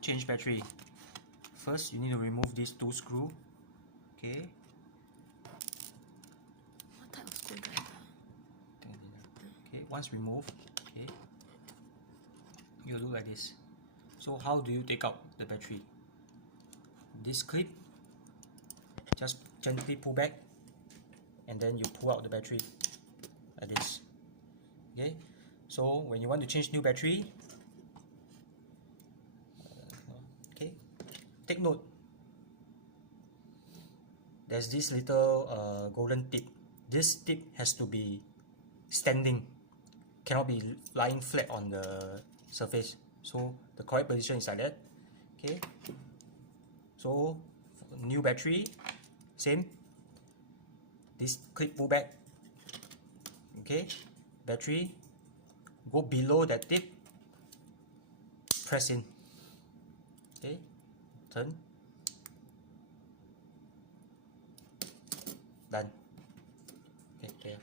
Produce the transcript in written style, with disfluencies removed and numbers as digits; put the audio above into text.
change battery, first you need to remove these two screws. Okay. What type of screwdriver? Okay, once removed, okay, you look like this. So how do you take out the battery? This clip, just gently pull back, and then you pull out the battery like this. Okay, so when you want to change new battery, okay, take note, there's this little golden tip. This tip has to be standing, cannot be lying flat on the surface. So the correct position is like that. Okay, so new battery, same, this clip pull back. Okay, battery, go below that tip, press in. Okay, turn, done. Okay.